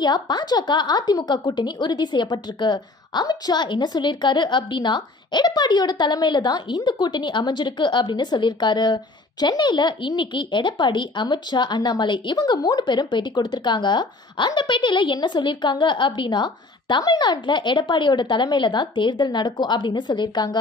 வழியா பாஜக அதிமுக கூட்டணி உறுதி செய்யப்பட்டிருக்கு. அமித்ஷா என்ன சொல்லியிருக்காரு அப்படின்னா, எடப்பாடியோட தலைமையில தான் இந்த கூட்டணி அமைஞ்சிருக்கு அப்படின்னு சொல்லியிருக்காரு. சென்னையில இன்னைக்கு எடப்பாடி, அமித்ஷா, அண்ணாமலை இவங்க 3 பேரும் பேட்டி கொடுத்திருக்காங்க. அந்த பேட்டியில என்ன சொல்லியிருக்காங்க அப்படின்னா, தமிழ்நாட்டுல எடப்பாடியோட தலைமையில தான் தேர்தல் நடக்கும் அப்படின்னு சொல்லியிருக்காங்க.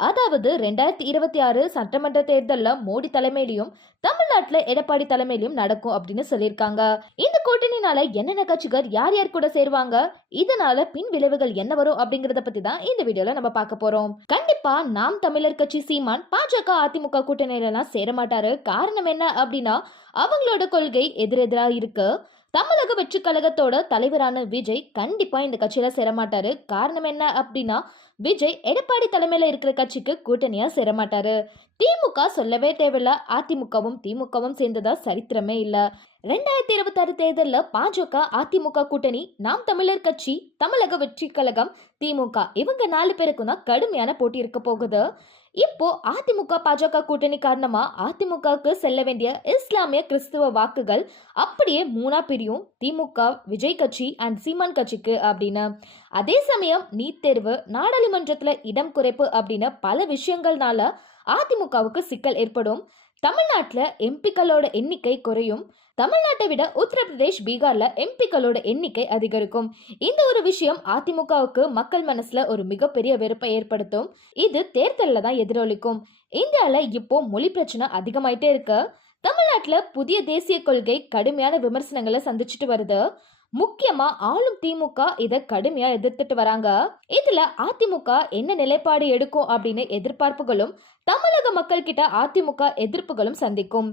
அதாவது 2026 சட்டமன்ற தேர்தல்ல மோடி தலைமையிலும் தமிழ்நாட்டுல எடப்பாடி தலைமையிலும் நடக்கும் அப்படின்னு சொல்லியிருக்காங்க. இந்த கூட்டணினால என்னென்ன கட்சிகள் யார் யார் கூட சேருவாங்க, இதனால பின் விளைவுகள் என்ன வரும் அப்படிங்கறத பத்தி தான் இந்த வீடியோல நம்ம பார்க்க போறோம். கண்டிப்பா நாம் தமிழர் கட்சி சீமான் பாஜக அதிமுக கூட்டணியில எல்லாம் சேர மாட்டாரு. காரணம் என்ன அப்படின்னா, அவங்களோட கொள்கை எதிரெதிரா இருக்கு. தமிழக வெற்றி கழகத்தோட தலைவரான விஜய் கண்டிப்பா இந்த கட்சியில சேரமாட்டாரு. காரணம் என்ன அப்படின்னா, விஜய் எடப்பாடி தலைமையில இருக்கிற கட்சிக்கு கூட்டணியா சேரமாட்டாரு. திமுக சொல்லவே தேவையில்ல, அதிமுகவும் திமுகவும் சேர்ந்ததா சரித்திரமே இல்ல. 2026 தேர்தல்ல பாஜக அதிமுக கூட்டணி, நாம் தமிழர் கட்சி, தமிழக வெற்றி கழகம், திமுக இவங்க 4 பேருக்கும் தான் கடுமையான போட்டி இருக்க போகுது. இப்போ அதிமுக பாஜக கூட்டணி காரணமா அதிமுகவுக்கு செல்ல வேண்டிய இஸ்லாமிய கிறிஸ்துவ வாக்குகள் அப்படியே 3ஆ பிரியும், திமுக, விஜய் கட்சி அண்ட் சீமான் கட்சிக்கு அப்படின்னு. அதே சமயம் நீட் தேர்வு, நாடாளுமன்றத்துல இடம் குறைப்பு அப்படின்னு பல விஷயங்கள்னால அதிமுகவுக்கு சிக்கல் ஏற்படும். தமிழ்நாட்டுல எம்பிக்களோட எண்ணிக்கை குறையும். தமிழ்நாட்டை விட உத்தரப்பிரதேஷ், பீகார்ல எம்பிக்களோட எண்ணிக்கை அதிகரிக்கும். இந்த ஒரு விஷயம் அதிமுகவுக்கு மக்கள் மனசுல ஒரு மிகப்பெரிய வெறுப்பை ஏற்படுத்தும். இது தேர்தல்ல தான் எதிரொலிக்கும். இந்தியால இப்போ மொழி பிரச்சனை அதிகமாயிட்டே இருக்கு. தமிழ்நாட்டுல புதிய தேசிய கொள்கை கடுமையான விமர்சனங்களை சந்திச்சுட்டு வருது. முக்கியமா ஆளும் திமுக இதை கடுமையா எதிர்த்துட்டு வராங்க. இதுல அதிமுக என்ன நிலைப்பாடு எடுக்கும் அப்படின்னு எதிர்பார்ப்புகளும், தமிழக மக்கள் கிட்ட அதிமுக எதிர்ப்புகளும் சந்திக்கும்.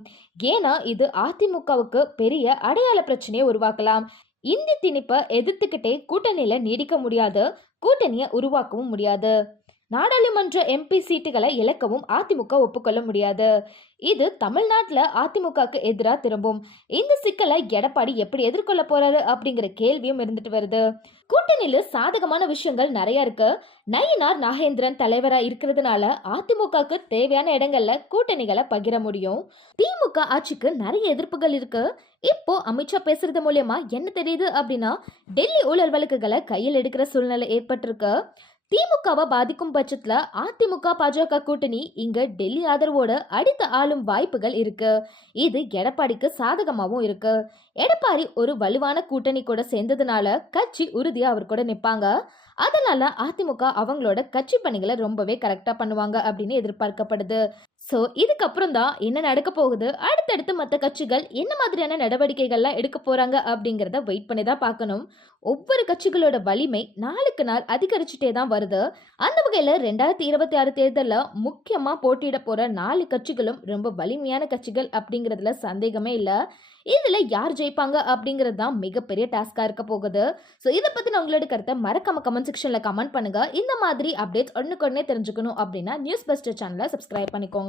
ஏன்னா இது அதிமுகவுக்கு பெரிய அடையாள பிரச்சனையை உருவாக்கலாம். இந்தி திணிப்பை எதிர்த்துக்கிட்டே கூட்டணியில நீடிக்க முடியாது, கூட்டணியை உருவாக்கவும் முடியாது. நாடாளுமன்ற எம்பி சீட்டுகளை இழக்கவும் அதிமுக ஒப்புக்கொள்ள முடியாது. இது தமிழ்நாட்டில் அதிமுகக்கு எதிராக திரும்பும். இந்த சிக்கலை எடப்பாடி எப்படி எதிர்கொள்ள போறாரு அப்படிங்கிற கேள்வியும் இருந்துட்டு வருது. கூட்டணியில சாதகமான விஷயங்கள் நிறைய இருக்கு. நயினார் நாகேந்திரன் தலைவரா இருக்கிறதுனால அதிமுகக்கு தேவையான இடங்கள்ல கூட்டணிகளை பகிர முடியும். திமுக ஆட்சிக்கு நிறைய எதிர்ப்புகள் இருக்கு. இப்போ அமித்ஷா பேசுறது மூலியமா என்ன தெரியுது அப்படின்னா, டெல்லி ஊழல் வழக்குகளை கையில் எடுக்கிற சூழ்நிலை ஏற்பட்டிருக்கு. திமுகவை பாதிக்கும் பட்சத்துல அதிமுக பாஜக கூட்டணி இங்க டெல்லி ஆதரவோட அடித்து ஆளும் வாய்ப்புகள் இருக்கு. இது எடப்பாடிக்கு சாதகமாகவும் இருக்கு. எடப்பாடி ஒரு வலுவான கூட்டணி கூட சேர்ந்ததுனால கட்சி உறுதியா அவர் கூட நிப்பாங்க. அதனால அதிமுக அவங்களோட கட்சி பணிகளை ரொம்பவே கரெக்டா பண்ணுவாங்க அப்படின்னு எதிர்பார்க்கப்படுது. ஸோ இதுக்கப்புறம் தான் என்ன நடக்க போகுது, அடுத்தடுத்து மற்ற கட்சிகள் என்ன மாதிரியான நடவடிக்கைகள்லாம் எடுக்க போறாங்க அப்படிங்கிறத வெயிட் பண்ணி தான் பார்க்கணும். ஒவ்வொரு கட்சிகளோட வலிமை நாளுக்கு நாள் அதிகரிச்சுட்டே தான் வருது. அந்த வகையில் 2026 தேர்தலில் முக்கியமாக போட்டியிட போகிற 4 கட்சிகளும் ரொம்ப வலிமையான கட்சிகள் அப்படிங்கிறதுல சந்தேகமே இல்லை. இதில் யார் ஜெயிப்பாங்க அப்படிங்கிறது தான் மிகப்பெரிய டாஸ்காக இருக்க போகுது. ஸோ இதை பற்றின உங்களோட கருத்தை மறக்காம கமெண்ட் செக்ஷனில் கமெண்ட் பண்ணுங்க. இந்த மாதிரி அப்டேட்ஸ் ஒன்றுக்கு தெரிஞ்சுக்கணும் அப்படின்னா நியூஸ் பஸ்டர் சேனலை சப்ஸ்கிரைப் பண்ணிக்கோங்க.